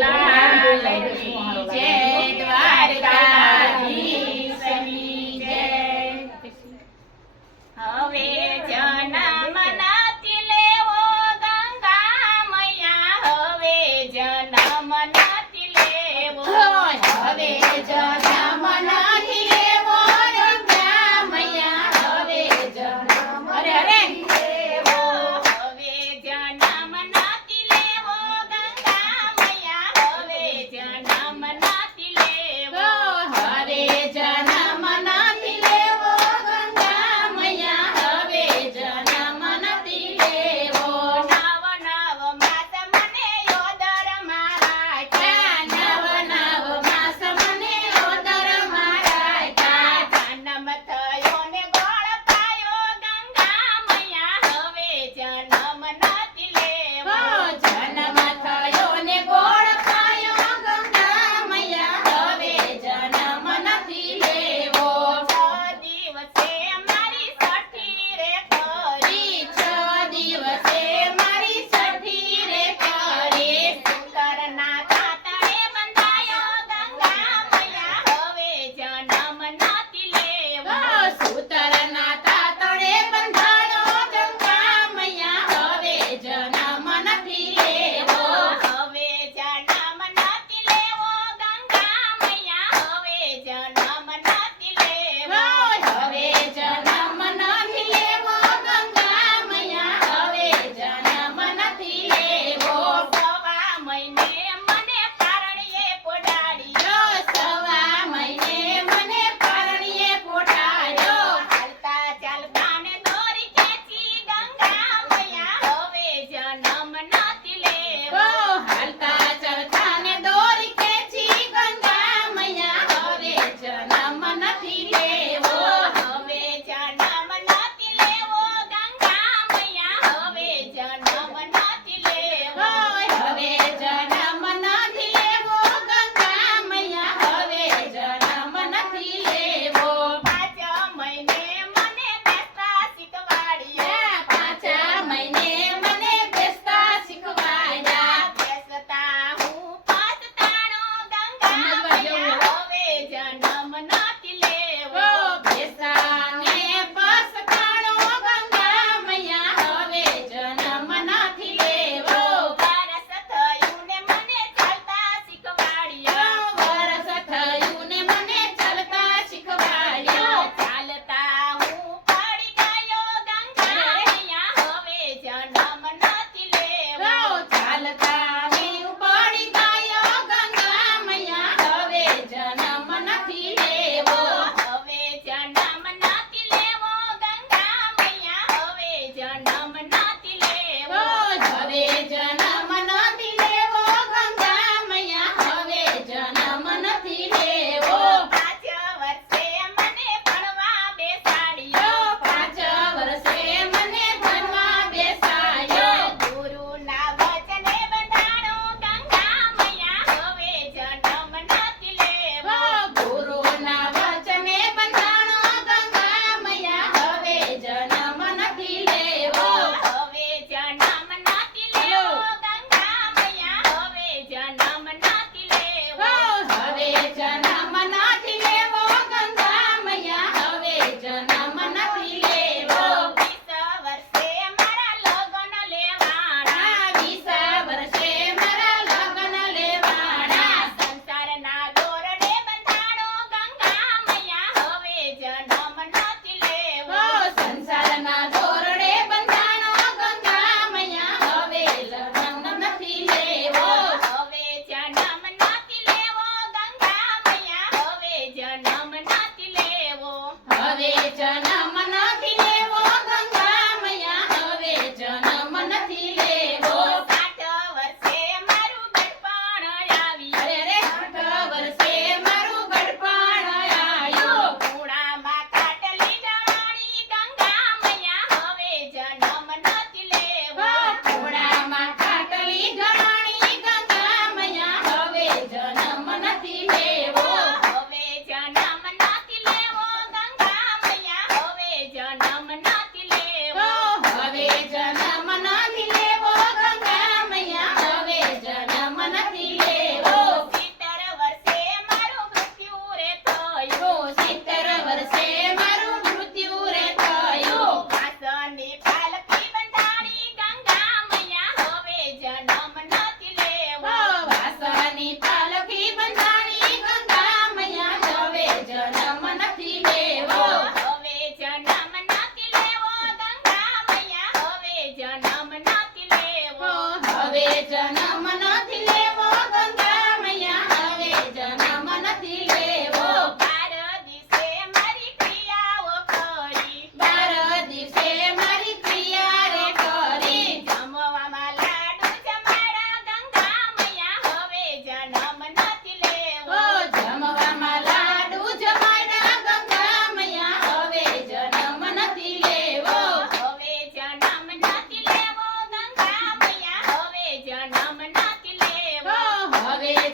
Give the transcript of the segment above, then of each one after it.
લાલની જય, દ્વારકાધીશની જય. હવે જન્મ નથી લેવો ગંગા મૈયા, હવે જન્મ નથી લેવો, હવે જન્મ નથી લેવો ગંગા મૈયા, હવે જન્મ નથી લેવો, હવે જન્મ નથી લેવો ગંગા મૈયા, હવે જન્મ નથી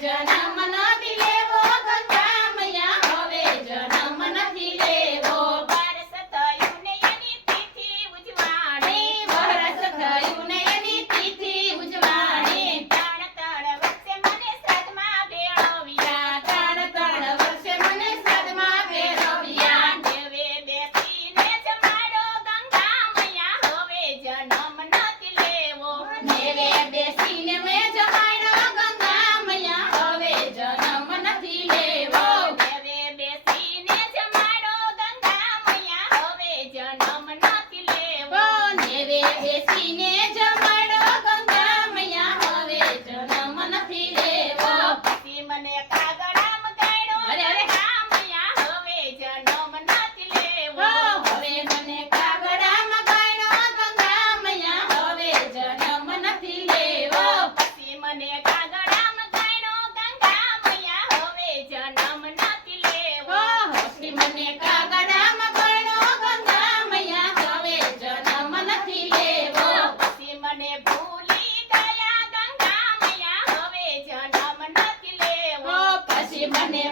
જન્મ નથી લેવો ગંગા મૈયા હવે જન્મ નથી લેવો વર્ષ થયું ને એની તિથિ ઉજવાણી વર્ષ થયું ને એની તિથિ ઉજવાણી ત્રણ વર્ષે મને શ્રાદ્ધમાં ભેળવ્યા ત્રણ વર્ષે મને શ્રાદ્ધમાં ભેળવ્યા દેવે બેસીને જમાડો ગંગા મૈયા હવે જન્મ નથી લેવો દેવે બેસીને મેં જમાડો ગંગા મૈયા હવે જન્મ નથી લેવો દેવે બેસીને જમાડો ગંગા મૈયા હવે જન્મ નથી લેવો દેવે બેસીને જમાડો ગંગા મૈયા હવે જન્મ નથી લેવો પછી મને કાગડામાં ગાડ્યો ગંગા મૈયા હવે જન્મ નથી લેવો હવે મને કાગડામાં ગાડ્યો ગંગા મૈયા હવે જન્મ નથી લેવો પછી મને કાગડામાં ગાડ્યો ગંગા મૈયા હવે જન્મ નથી લેવો પછી મને કાગડામાં ગાડ્યો ગંગા મૈયા હવે જન્મ નથી લેવો પછી મને ભૂલી ગયા ગંગા મૈયા હવે જન્મ નથી લેવો પછી મને